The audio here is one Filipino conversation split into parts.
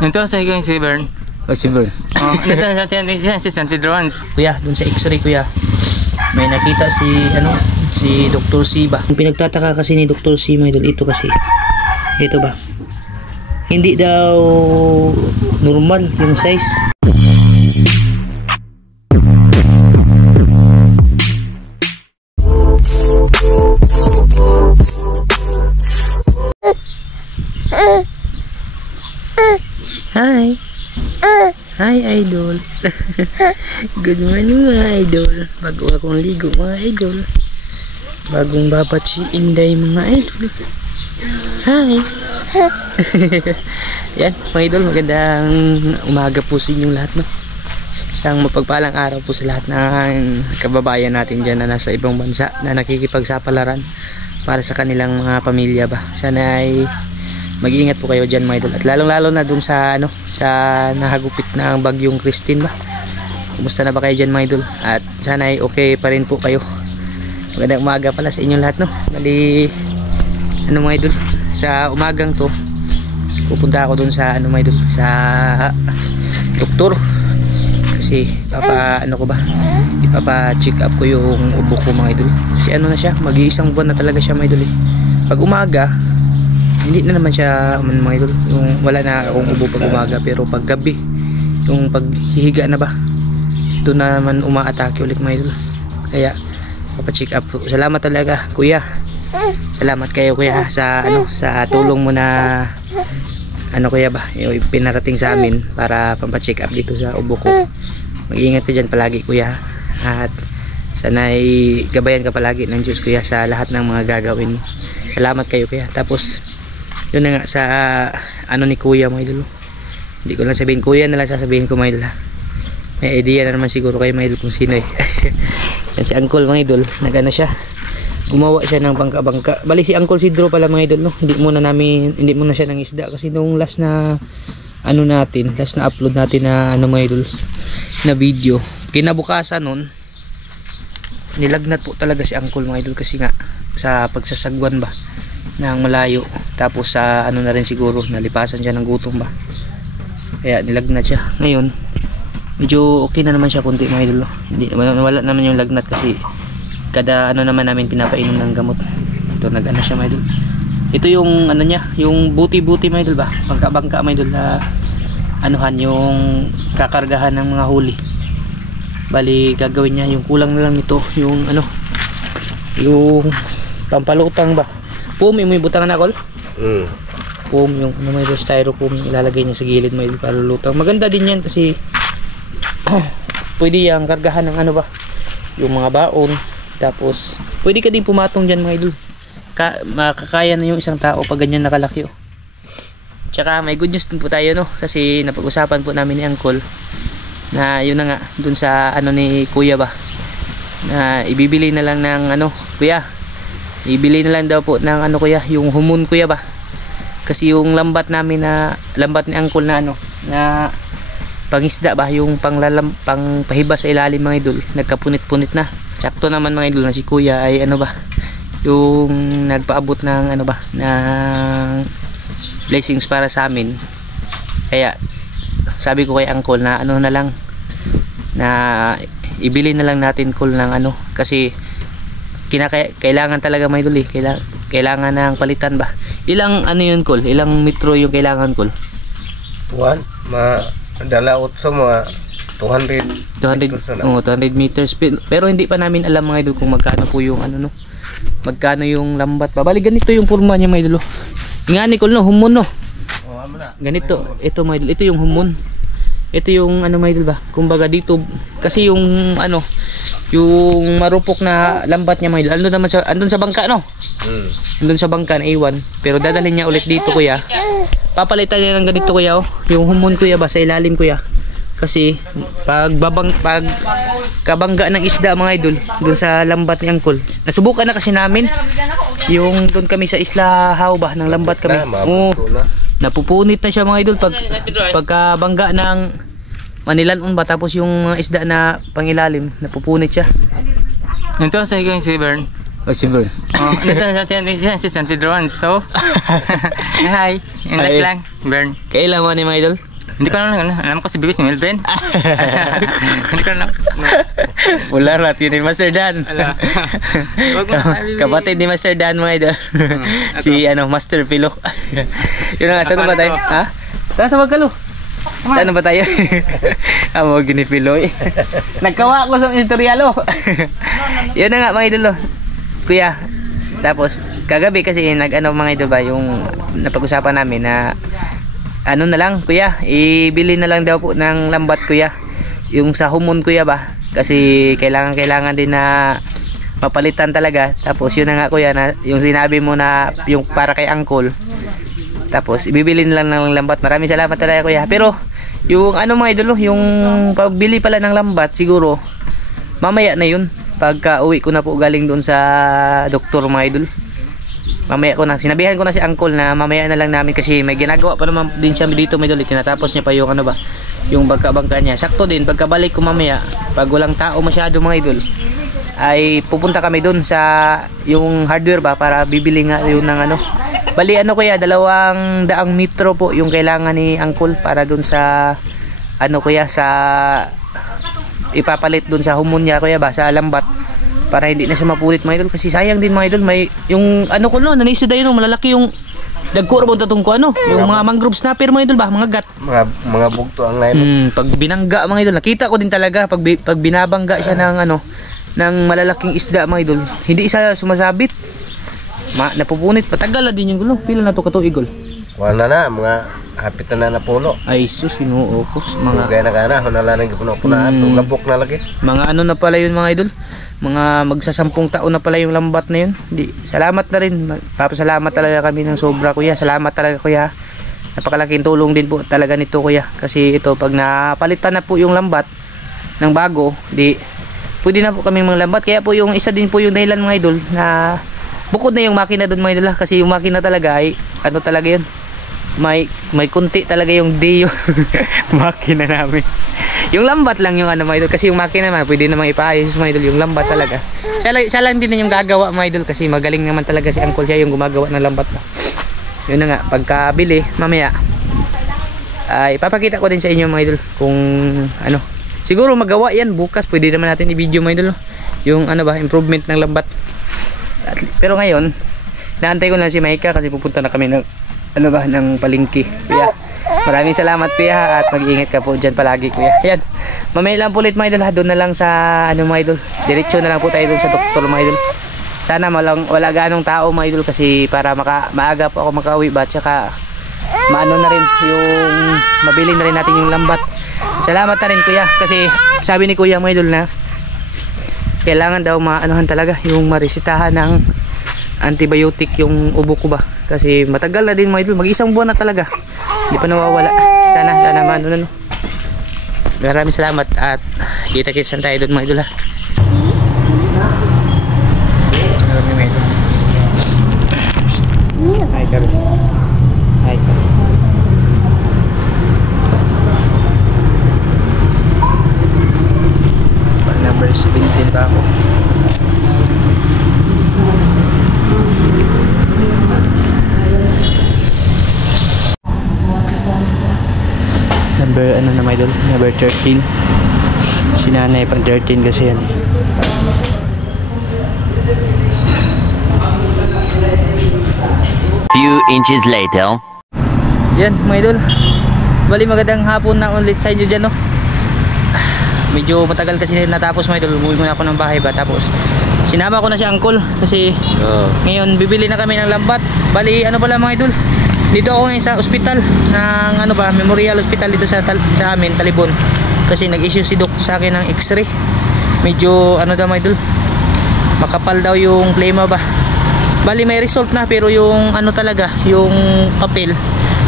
Ito sa yung si Bern. O si Bern. Oh, ano si San Pedro. Kuya, dun sa x-ray kuya, may nakita si Dr. Siba. Ang pinagtataka kasi ni Dr. Siba idol, ito kasi, ito ba, hindi daw normal yung size. Hi. Hi idol. Good morning mga idol. Bago akong ligo mga idol. Bagong babat si Inday mga idol. Hi. Yan mga idol, magandang umaga po sa inyong lahat, no? Isang mapagpalang araw po sa lahat ng kababayan natin dyan na nasa ibang bansa na nakikipagsapalaran para sa kanilang mga pamilya ba. Sana ay mag-iingat po kayo dyan mga idol, at lalong-lalo na dun sa sa nahagupit ng bagyong Christine ba. Kumusta na ba kayo dyan mga idol? At sana ay okay pa rin po kayo. Magandang umaga pala sa inyong lahat, no? Bali, mga idol, sa umagang to pupunta ako dun sa mga idol, sa doktor kasi ipapa-check up ko yung ubo ko mga idol. Kasi na siya, mag-iisang buwan na talaga siya mga idol. Pag umaga hindi na naman siya mga idol, yung wala na akong ubo pag umaga, pero pag gabi, yung paghihiga na ba, ito na naman umaatake ulit mga idol. Kaya papacheck up. Salamat talaga kuya, salamat kayo kuya sa sa tulong mo na kuya ba, yung pinarating sa amin para pampacheck up dito sa ubo ko. Mag-iingat ka dyan palagi kuya, at sana'y gabayan ka palagi ng Diyos kuya sa lahat ng mga gagawin mo. Salamat kayo kuya. Tapos yun na nga sa ni kuya mga idol, hindi ko lang sabihin kuya na lang sasabihin ko mga idol ha. May idea na naman siguro kayo mga idol kung sino eh. Yan si Uncle mga idol, siya, gumawa siya ng bangka-bangka. Bali si Uncle Sidro pala mga idol, no? Hindi muna siya ng isda kasi nung last na last na upload natin na mga idol na video, kinabukasan nun nilagnat po talaga si Uncle mga idol, kasi nga sa pagsasagwan ba ng malayo, tapos sa na rin siguro nalipasan siya ng gutom ba, kaya nilagnat siya. Ngayon medyo okay na naman siya konti mga idol, hindi wala naman yung lagnat kasi kada naman namin pinapainom ng gamot. Ito siya mga idol, ito yung niya, yung buti-buti mga idol ba, bangka-bangka mga idol na yung kakargahan ng mga huli. Bali gagawin niya, yung kulang na lang nito yung yung pampalutang ba, pum, yung butangan na kol. Pum, yung may styrofoam ilalagay niya sa gilid may para lutang. Maganda din yan kasi pwede yung kargahan ng ba, yung mga baon. Tapos pwede ka din pumatong dyan mga idol, makakaya na yung isang tao pag ganyan nakalaki oh. Tsaka may good news din po tayo, no? Kasi napag-usapan po namin ni Uncle na yun na nga dun sa ni kuya ba, na ibibili na lang ng kuya, ibili na lang daw po ng kuya, yung humon kuya ba, kasi yung lambat namin lambat ni Uncle na na pangisda ba, yung pangpahiba sa ilalim mga idol, nagkapunit-punit na. Sakto naman mga idol na si kuya ay yung nagpaabot ng ng blessings para sa amin. Kaya sabi ko kay Uncle na na lang, na ibili na lang natin Col ng kasi kailangan talaga mga idol kailangan ng palitan ba. Ilang yun Col? Ilang metro yung kailangan Col? Dala utso mga 200 meters. Pero hindi pa namin alam mga idol kung magkano po yung magkano yung lambat pa. Bali ganito yung forma niya mga idol. Ingani Col, humon no. Ganito, ito mga idol, ito yung humon. Ito yung mga idol ba. Kumbaga dito kasi yung yung marupok na lambat niya mga idol, andun sa bangka no. Andun sa bangka na iwan. Pero dadalhin niya ulit dito kuya. Papalitan niya ng ganito kuya oh. Yung humon kuya ba sa ilalim kuya. Kasi pag kabangga ng isda mga idol dun sa lambat ni Uncle, nasubukan na kasi namin yung dun kami sa Isla How ba ng lambat kami. Napupunit na siya mga idol pagkabangga ng Manilanon ba, tapos yung mga isda na pangilalim napupunit siya. Ito sa yung si Bern. Si Bern. Si San Pedro to. Hi, indak lang Bern. Kailan mo ni mga idol? Hindi ko na lang, alam ko si Bibis ni Melvin. Hindi ko na lang. Wala rat, yun ni Master Dan. Ala. Wag mo sabi. Kapatid ni Master Dan mga idol. Si Master Pilo. Yun na nga, saan ba tayo? Ha? Saan ba kalo? Saan ba tayo? Amo gini Pilo eh. Nagkawa ko sa istoryalo. Yun na nga mga idol. Kuya, tapos kagabi kasi mga idol ba yung napag-usapan namin na ano na lang kuya, ibili na lang daw po ng lambat kuya. Yung sa humon kuya ba? Kasi kailangan din na mapalitan talaga. Tapos yun na nga kuya na yung sinabi mo na yung para kay Uncle. Tapos ibibili na lang ng lambat. Maraming salamat talaga kuya. Pero yung mga idol, yung pagbili pala ng lambat siguro mamaya na yun. Pagka uwi ko na po galing doon sa doktor mga idol. Mamaya ko na, sinabihan ko na si Uncle na mamaya na lang namin kasi may ginagawa pa naman din siya dito may idol. Tinatapos niya pa yung yung bangka niya. Sakto din, pagkabalik ko mamaya, pag walang tao masyado mga idol, ay pupunta kami doon sa yung hardware ba para bibili nga yun ng bali kuya, 200 metro po yung kailangan ni Uncle para doon sa kuya, sa ipapalit doon sa humon niya kuya ba, sa lambat. Para hindi na siya mapulit mga idol kasi sayang din mga idol. May yung ko nanisod yun malalaki yung dagko ra tatong ko yung mga mangrove snapper mga idol ba, mga gat, mga bugto ang ngayon. pag binangga mga idol, nakita ko din talaga pag binabangga siya ng ng malalaking isda mga idol, hindi isa sumasabit. Napupunit patagal na din yung gulo. Pila na to katuig gol? Wala na mga hapit na puno. Ay sus, Ginoo ko mga gaya na kana hunala nang puno-punaan, labok na lagi. Mga na pala yun mga idol. Mga magsasampung taon na pala yung lambat na yun. Salamat na rin. Papasalamat talaga kami ng sobra kuya. Salamat talaga kuya. Napakalaking tulong din po talaga nito kuya. Kasi ito pag napalitan na po yung lambat ng bago, pwede na po kaming mga lambat. Kaya po yung isa din po yung dahilan mga idol na bukod na yung makina doon mga idol. Kasi yung makina talaga ay talaga yun. May kunti talaga yung Dio makina namin. Yung lambat lang yung mga idol kasi yung makina naman pwede namang ipaayos mga idol. Yung lambat talaga siya lang din yung gagawa mga idol kasi magaling naman talaga si Uncle, siya yung gumagawa ng lambat na. Yun na nga, pagkabili mamaya ay papakita ko din sa inyo mga idol kung siguro magawa yan bukas, pwede naman natin i-video mga idol yung improvement ng lambat. Pero ngayon naantay ko na si Maika kasi pupunta na kami ng ng palengke kuya. Maraming salamat kuya at mag-iingat ka po dyan palagi kuya. Ayan, mamaya lang po ulit mga idol, doon na lang sa mga idol, diretsyo na lang po tayo doon sa doktor mga idol. Sana wala ganong tao mga idol kasi para maaga po ako makauwi ba, tsaka na rin yung mabili na rin natin yung lambat. Salamat na rin kuya kasi sabi ni kuya mga idol na kailangan daw talaga yung maresitahan ng antibiotic yung ubo ko ba kasi matagal na din mga idol, mag-isang buwan na talaga hindi pa nawawala. Sana maraming salamat at kita-kitsan tayo doon mga idol ha. Hi number 17 pa ako. Number na idol, number 13. Si nanay pang 13 kasi yan. Few inches later. Yan mga idol, bali magandang hapon na ulit sa inyo dyan medyo matagal kasi natapos mga idol, umuwi muna ako ng bahay ba, tapos sinama ko na si Uncle kasi ngayon bibili na kami ng lambat. Bali pala mga idol, dito ako ngayon sa ospital ng Memorial Hospital dito sa amin, Talibon, kasi nag-issue si Doc sa akin ng x-ray. Medyo daw mga idol, makapal daw yung claima ba. Bali may result na pero yung talaga, yung papel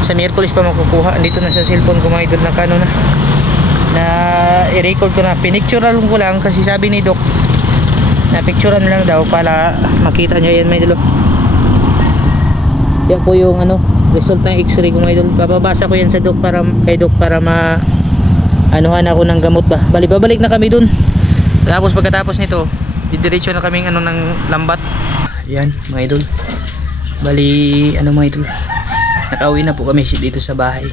sa Miyerkules pa makukuha. Andito na sa cellphone ko mga idol na i-record ko na, pinicturean ko lang kasi sabi ni Doc na picturean lang daw para makita niya yan mga idol. Yan po yung result ng x-ray ko mga idol. Bababasa ko yan sa Doc kay Doc para ako ng gamot ba. Bali babalik na kami dun. Tapos pagkatapos nito didiretso na kaming ng lambat. Yan mga idol, bali mga idol, nakauwi na po kami dito sa bahay.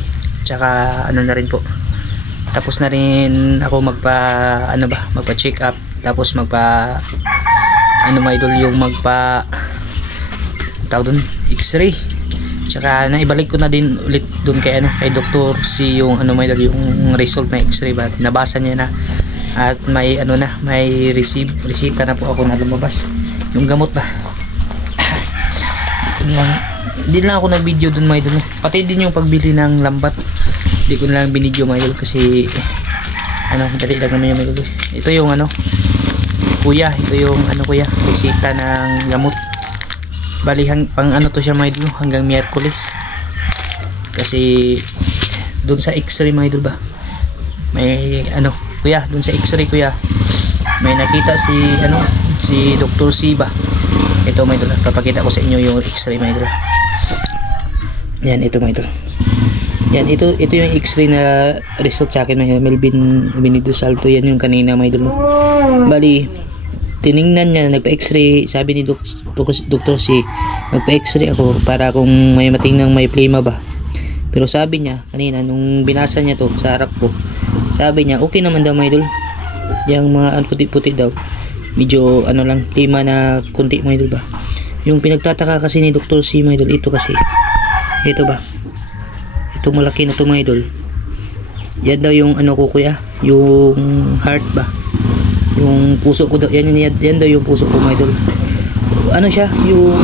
tsaka ano na rin po, tapos na rin ako magpa check up, tapos magpa mga idol, yung magpa tawag dun, x-ray, tsaka naibalik ko na din ulit dun kay Dr. C yung mga idol, yung result na x-ray ba, nabasa niya na at may may resita na po ako na lumabas yung gamot ba. Hindi lang ako nag-video dun mga idol, pati din yung pagbili ng lambat hindi ko na lang binidyo mga idol kasi dali lang naman yung mga idol. Ito yung kuya, ito yung kuya, resita ng gamot. Bali pang to siya mga idol, hanggang Miyerkules. Kasi doon sa x-ray mga idol ba, may kuya, doon sa x-ray kuya, may nakita si Dr. C ba. Ito mga idol, papakita ko sa inyo yung x-ray mga idol. Yan, ito mga idol. Yan, ito yung x-ray na result sa akin mga Melvin Benito Salto. Yan yung kanina mga idol. Bali, tiningnan niya, nagpa-x-ray, sabi ni Dr. C, nagpa-x-ray ako para kung may matingnang may plema ba. Pero sabi niya kanina nung binasa niya to sa harap ko, sabi niya okay naman daw mga idol. Yung mga puti-puti daw, medyo lang, plema na kunti mga idol ba. Yung pinagtataka kasi ni Dr. C mga idol, ito kasi, ito ba, ito malaki na to mga idol. Yan daw yung ko kuya, yung heart ba, yung puso ko daw, yan daw yung puso ko mga idol. Siya, yung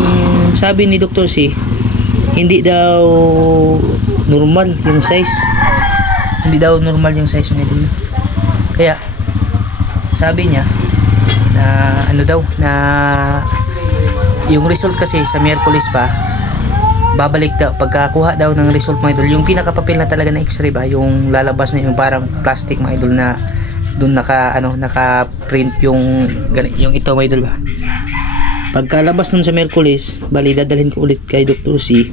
sabi ni Dr. C, hindi daw normal yung size, hindi daw normal yung size mga idol. Kaya sabi niya na na yung result kasi sa Miyerkules pa babalik daw, pagkakuha daw ng result mga idol, yung pinakapapel na talaga na x-ray ba, yung lalabas na yung parang plastic mga idol na doon naka print yung ito mga idol ba. Pagkalabas nun sa Miyerkules, bali dadalhin ko ulit kay Dr. C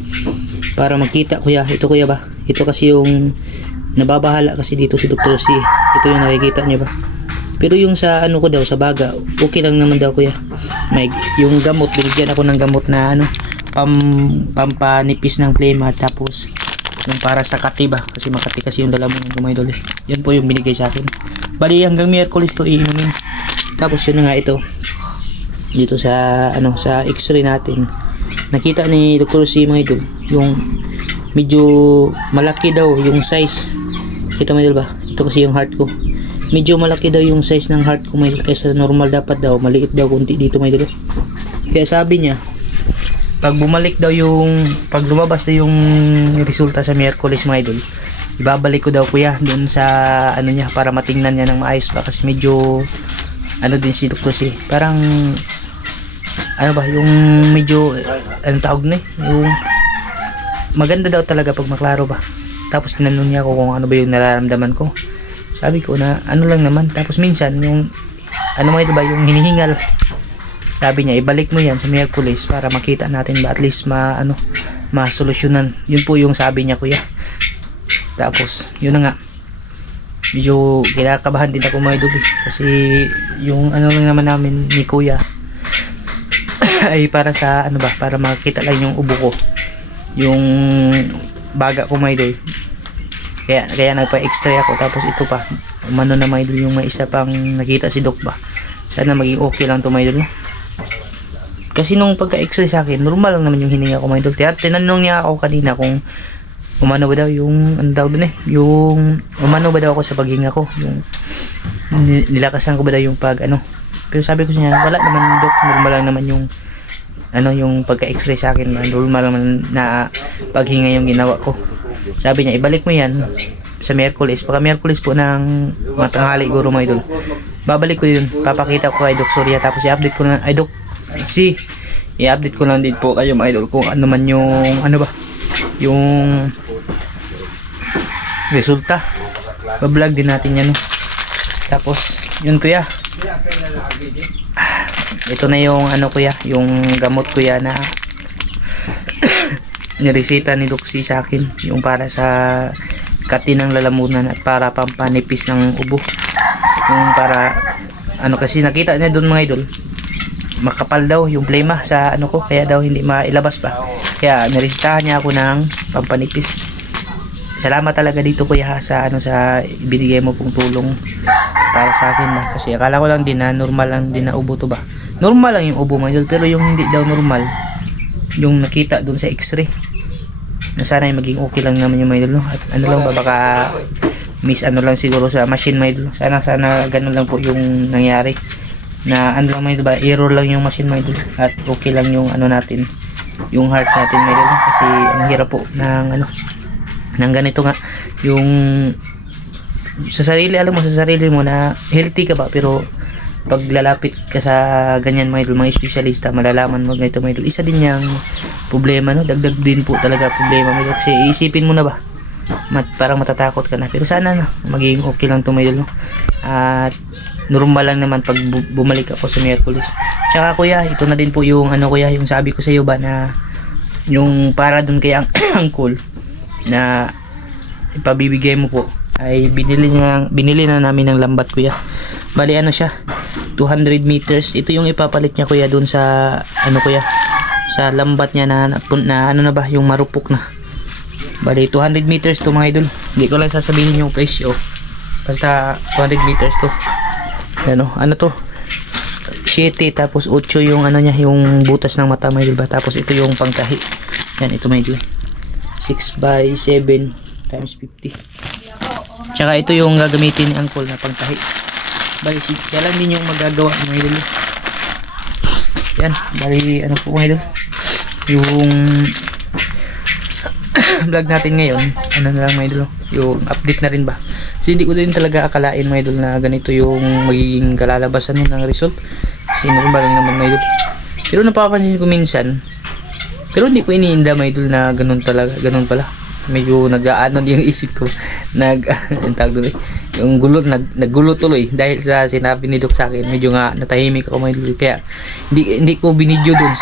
para makita kuya, ito kuya ba, ito kasi yung nababahala kasi dito si Dr. C, ito yung nakikita niya ba. Pero yung sa ko daw, sa baga, okay lang naman daw kuya. May yung gamot, binigyan ako ng gamot na pampanipis ng plema, tapos yung para sa kati ba, kasi makati kasi yung dala mo ng mga idol. Yan po yung binigay sa akin. Bali hanggang Miyerkules to iinumin. Tapos yun na nga, ito dito sa sa x-ray natin, nakita ni Dr. C mga idol, yung medyo malaki daw yung size. Ito mga idol ba, ito kasi yung heart ko, medyo malaki daw yung size ng heart ko mga idol, kaysa normal dapat daw maliit daw kunti dito mga idol. Kaya sabi niya pag bumalik daw yung, pag lumabas daw yung resulta sa Miyerkules mga idol, ibabalik ko daw kuya doon sa niya para matingnan niya ng maayos ba, kasi medyo din si Dr. C, parang ba yung medyo tawag na yung maganda daw talaga pag maklaro ba. Tapos tinanong niya ako kung ano ba yung nararamdaman ko, sabi ko na lang naman. Tapos minsan yung mga ito ba yung hinihingal, sabi niya ibalik mo yan sa Miyerkules para makita natin ba, at least masolusyonan. Yun po yung sabi niya kuya. Tapos yun na nga, medyo kinakabahan din ako mga idol kasi yung lang naman namin ni kuya ay para sa para makita lang yung ubo ko, yung baga ko mga idol. Kaya nagpa-x-ray ako. Tapos ito pa na mga idol, yung may isa pang nakita si Doc ba. Sana maging okay lang to mga idol. Kasi nung pagka-x-ray sa akin, normal lang naman yung hininga ko mga idol. Tinanong niya ako kanina kung umano ba daw yung yung umano ba daw ako sa paghinga ko, yung nilakasan ko ba daw yung pero sabi ko sa niya, wala naman Doc, normal lang naman yung yung pagka-x-ray sa akin, normal naman na paghinga yung ginawa ko. Sabi niya ibalik mo yan sa Miyerkules, pagka Miyerkules po ng matanghali guro mga idol, babalik ko yun, papakita ko kay Doc Surya, tapos i-update ko na ay Doc C, i-update ko lang din po kayo mga idol kung ano man yung yung resulta. Ba-vlog din natin yan Tapos yun kuya, ito na yung kuya, yung gamot kuya na niresita ni Doc C sa akin, yung para sa kati ng lalamunan at para pampanipis ng ubo, yung para kasi nakita niya doon mga idol, makapal daw yung plema sa ko, kaya daw hindi mailabas pa, kaya niresitahan niya ako ng pampanipis. salamat talaga dito kuya ha, sa sa ibinigay mo pong tulong para sa akin ba, kasi akala ko lang din na normal lang din na ubo to ba, normal lang yung ubo mga idol, pero yung hindi daw normal yung nakita dun sa x-ray, na sana ay maging okay lang naman yung mga idol, no? At ano lang ba, baka miss ano lang siguro sa machine mga idol, sana ganun lang po yung nangyari, na ano lang mga idol ba, error lang yung machine mga idol, at okay lang yung ano natin, yung heart natin mga idol, kasi ang hirap po ng ano ng ganito nga, yung sa sarili, alam mo sa sarili mo na healthy ka ba, pero pag lalapit ka sa ganyan mga idol, mga espesyalista, malalaman mo ganito mga idol, isa din yung problema, no? Dagdag din po talaga problema mga idol, kasi iisipin mo na ba, parang matatakot ka na, pero sana na maging okay lang to mga idol, no? At normal lang naman pag bumalik ako sa Miyerkules. Tsaka kuya, ito na din po yung ano kuya, yung sabi ko sa iyo ba na yung para dun kay Uncle na ipabibigay mo po, ay binili na namin ng lambat kuya. Bali ano siya, 200 meters. Ito yung ipapalit niya kuya dun sa ano kuya, sa lambat niya na ano na ba, yung marupok na. Bali 200 meters to mga idol. Hindi ko lang sasabihin yung presyo, basta 200 meters to. Ano to, 7 tapos 8 yung ano niya, yung butas ng mata mga idol ba. Tapos ito yung pangtahi. Yan, ito mga idol, 6 by 7 times 50. Tsaka ito yung gagamitin ni Uncle na pangtahi. Bali, kaya lang din yung magagawa mga idol. Yan, bali ano po mga idol, yung vlog natin ngayon, ano na lang mga idol, yung update na rin ba. Kasi hindi ko din talaga akalain mga idol na ganito yung magiging kalalabasan ng result. Kasi normal lang naman mga idol. Pero napapansin ko minsan, pero hindi ko iniinda mga idol na ganun talaga, ganun pala. Medyo nag-aanon yung isip ko, yung gulo, naggulo tuloy dahil sa sinabi ni Doc sa akin. Medyo nga natahimik ako mga idol, kaya hindi ko binidyo dun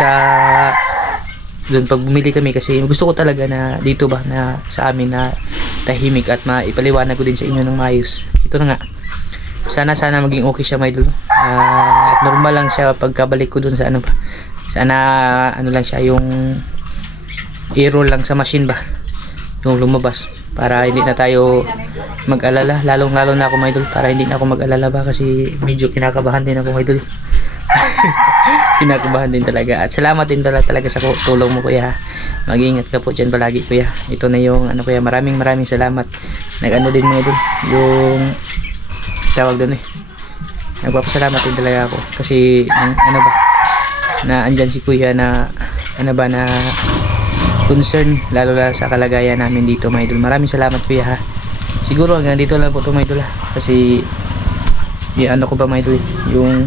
pag bumili kami, kasi gusto ko talaga na dito ba na sa amin na tahimik at maipaliwanag ko din sa inyo ng maayos. Ito na nga, sana maging okay siya mga idol. At normal lang siya pagkabalik ko dun sa ano ba, sana ano lang siya, yung error lang sa machine ba yung lumabas, para hindi na tayo mag-alala, lalong lalo na ako mga idol, para hindi na ako mag-alala ba, kasi medyo kinakabahan din ako mga idol. Kinakabahan din talaga, at salamat din talaga sa tulong mo kuya. Mag-iingat ka po dyan palagi kuya. Ito na yung ano kuya, maraming salamat. Nag-ano din mga idol, yung tawag doon nagpapasalamat din talaga ako, kasi ano ba, na andyan si kuya na ano ba, na concern lalo na sa kalagayan namin dito mga idol. Maraming salamat kuya ha. Siguro hanggang dito lang po ito mga idol ha, kasi yung ano ko ba mga idol, yung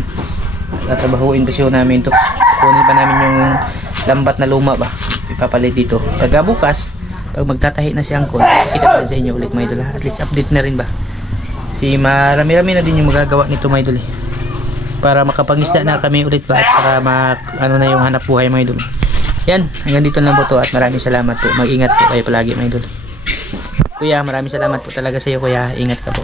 tatrabahuin pa siya namin to, kunin pa namin yung lambat na luma ba, ipapalit dito. Pagka bukas, pag magtatahi na si Uncle, kita pa rin sa inyo ulit mga idol ha. At least update na rin ba, si marami-rami na din yung magagawa nito mga idol para makapangisda na kami ulit ba, at para ano na yung hanap buhay mga idol. Yan, hanggang dito lang po to, at maraming salamat po. Mag-ingat po kayo palagi mga idol. Kuya, maraming salamat po talaga sa iyo kuya. Ingat ka po.